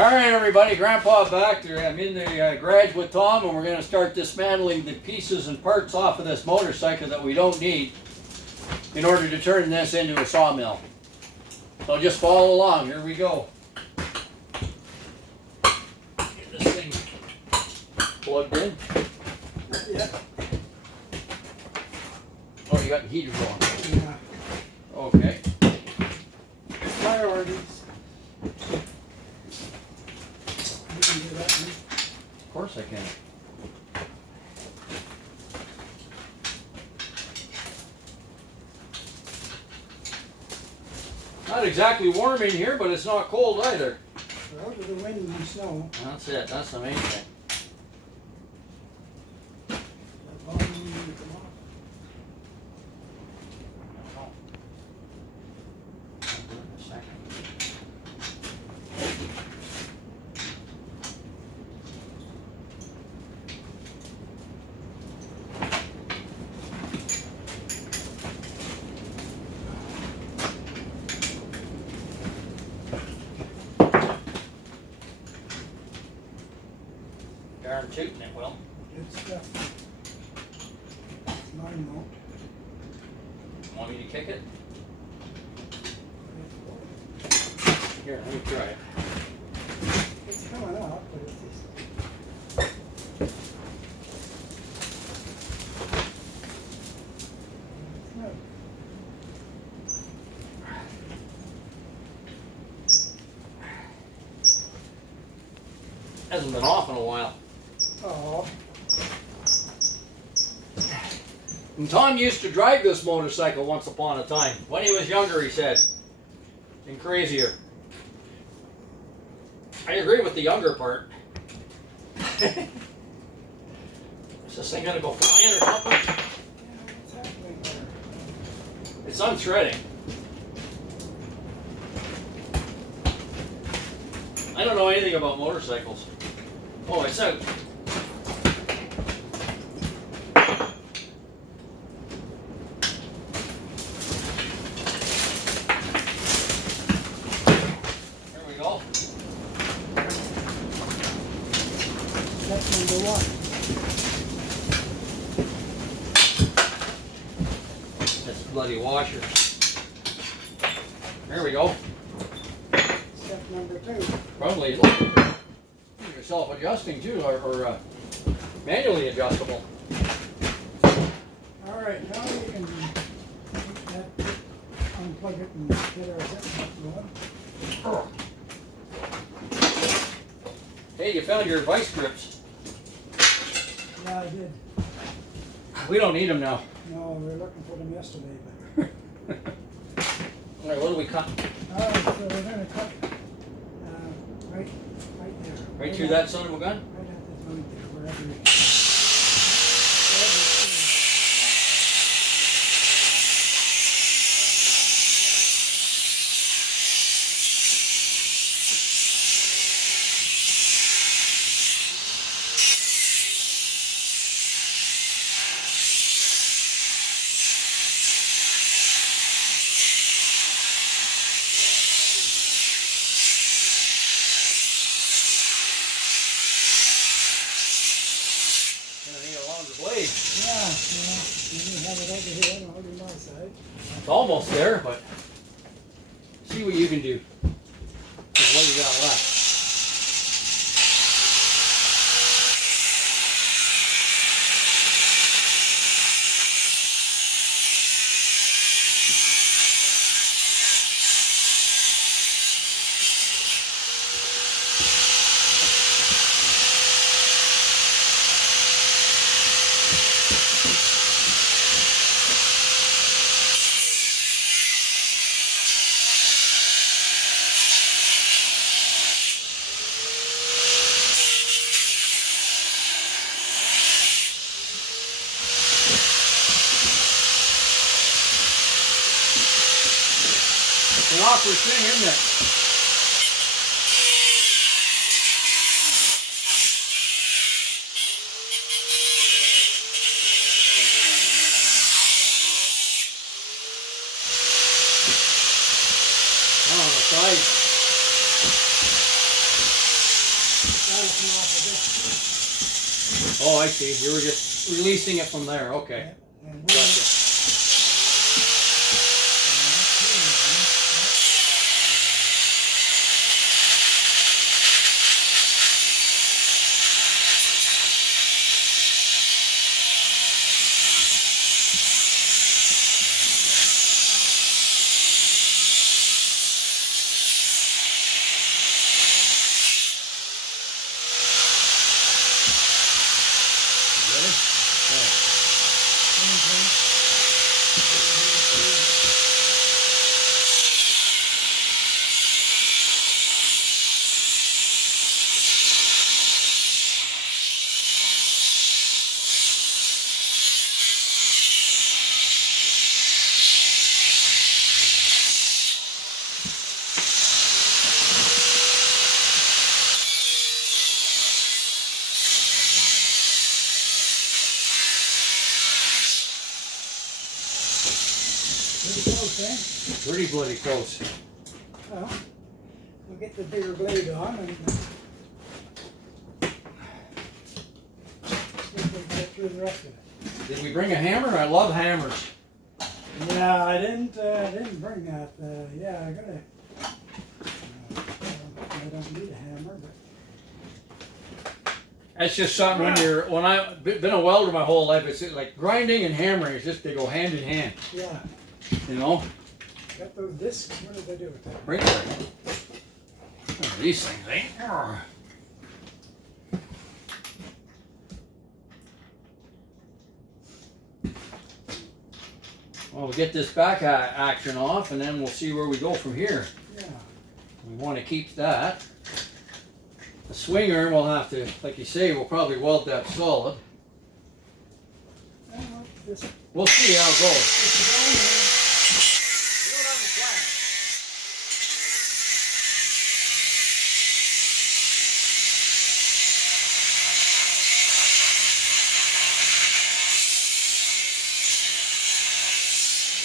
Alright everybody, Grandpa back there. I'm in the garage with Tom, and we're going to start dismantling the pieces and parts off of this motorcycle that we don't need in order to turn this into a sawmill. So just follow along, here we go. Get this thing plugged in. Yeah. Oh, you got the heater going. Yeah. Okay. Priorities. You can do that one. Of course I can. Not exactly warm in here, but it's not cold either. We're out of the wind and snow. That's it, that's the main thing. That volume needs to come off. I'll do it in a second. Darn tootin' it will. Good stuff. It's mine though. Want me to kick it? Here, let me try it. It's coming up, but it's just. It's not. Hasn't been off in a while. Oh, And Tom used to drive this motorcycle once upon a time. When he was younger, he said. And crazier. I agree with the younger part. Is this thing gonna go flying or something? yeah, what's happening there? It's unthreading. I don't know anything about motorcycles. Oh, it's out. There we go. That's number one. That's the bloody washer. There we go. Step number two. Probably self-adjusting too, or manually adjustable. All right, now we can unplug it and get our zip going. Hey, you found your vice grips. Yeah, I did. We don't need them now. No, we were looking for them yesterday, but. All right, what do we cut? All right, so we're gonna cut right there. Right through that son of a gun? Right at the joint there, wherever it. Gonna need a longer blade. Yeah, you have it over here and over my side. It's almost there, but see what you can do with what you got left. It's an awkward thing, isn't it? On the side. working off of this. Oh, I see. You were just releasing it from there. Okay. And we're Gotcha. pretty close, eh? Pretty bloody close. Well, we'll get the bigger blade on and see if we can get through the rest of it. Did we bring a hammer? I love hammers. Yeah, I didn't bring that. Yeah, I gotta. I don't need a hammer, but That's just something when I've been a welder my whole life, it's like grinding and hammering. It's just, they go hand in hand. yeah, You know? got those discs. What did they do with that? Right there. Oh, these things, eh? Well, we'll get this back action off, and then we'll see where we go from here. Yeah. We want to keep that. The swinger, we'll have to, like you say, we'll probably weld that solid. Well, this We'll see how it goes. is on there. We don't have a plan.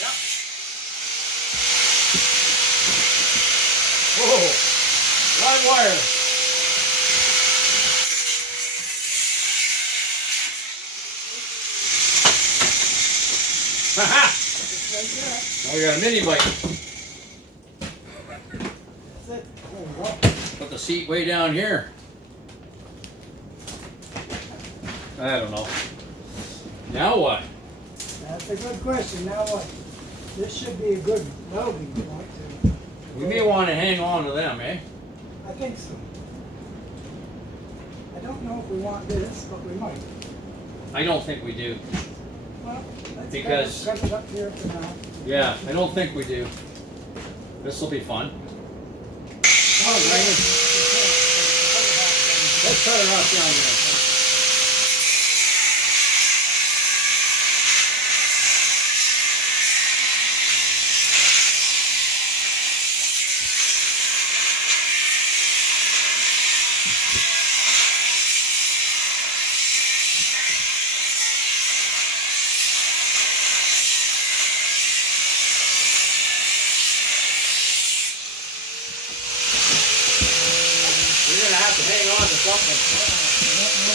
Yep. Whoa, live wire. Ha-ha! Just like that. Now we got a mini bike. That's it. There we go. Put the seat way down here. I don't know. Now what? That's a good question. Now what? This should be a good welding point. to- We may want to hang on to them, eh? I think so. I don't know if we want this, but we might. I don't think we do. Well, let's Because- cut it up here for now. Yeah, I don't think we do. This will be fun. Come on, Raymond. Let's cut her off down there. We're gonna have to hang on to something.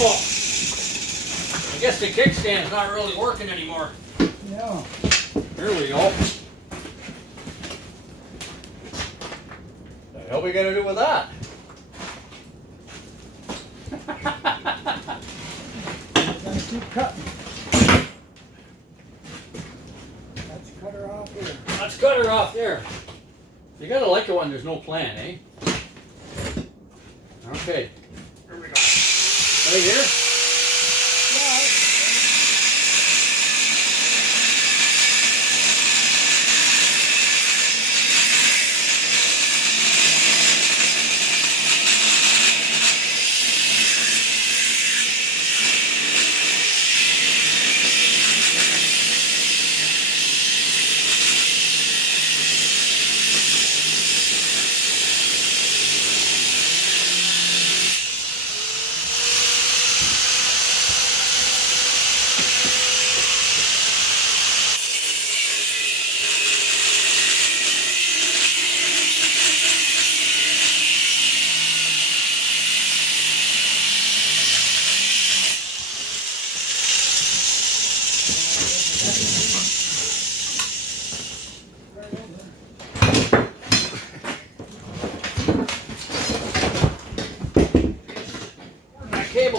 Oh, I guess the kickstand's not really working anymore. No. Here we go. The hell we gonna do with that? We're gonna keep cutting. Let's cut her off here. Let's cut her off there. You gotta like it when there's no plan, eh? Okay. Here we go. Right here? Yeah.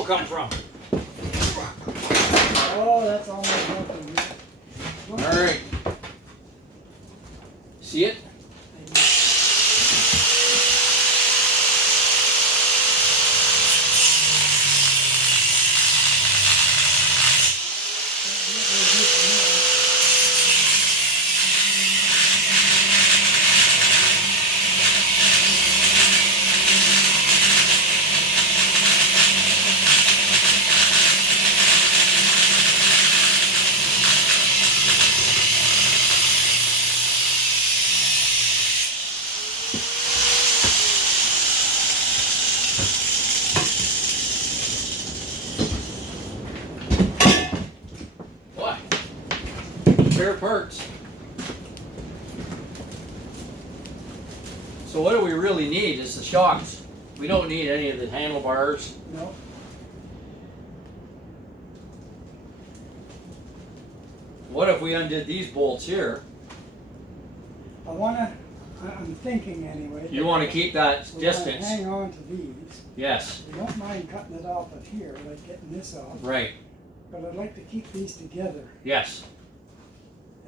come from? Oh, that's almost nothing. All right. See it? What? Spare parts. So what do we really need is the shocks. We don't need any of the handlebars. No. What if we undid these bolts here? I'm thinking anyway. You want to keep that we're distance. gonna hang on to these. Yes. We don't mind cutting it off of here, like getting this off. Right. But I'd like to keep these together. Yes.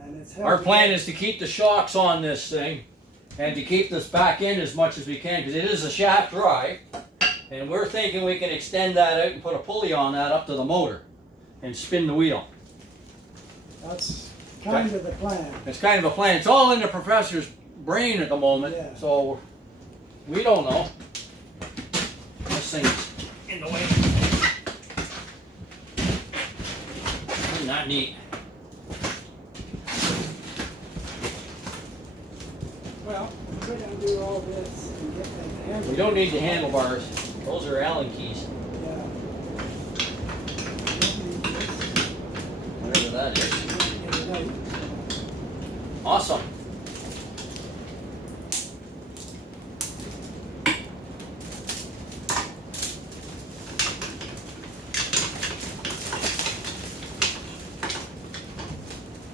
And it's Our plan is to keep the shocks on this thing and to keep this back in as much as we can because it is a shaft drive. And we're thinking we can extend that out and put a pulley on that up to the motor and spin the wheel. That's kind of the plan. It's kind of a plan. It's all in the professor's brain at the moment, Yeah. so we don't know. This thing's in the way. Isn't that neat? Well, we're gonna do all this and get that handle. We don't need the handlebars. Those are Allen keys. Yeah. Don't need this. Whatever that is. Get it out. Awesome.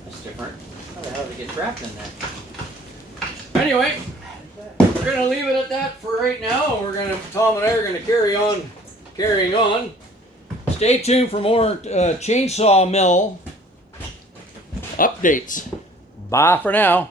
That's different. How the hell did it get trapped in that? Anyway, we're gonna leave it at that for right now. Tom and I are gonna carrying on. Stay tuned for more chainsaw mill updates. Bye for now.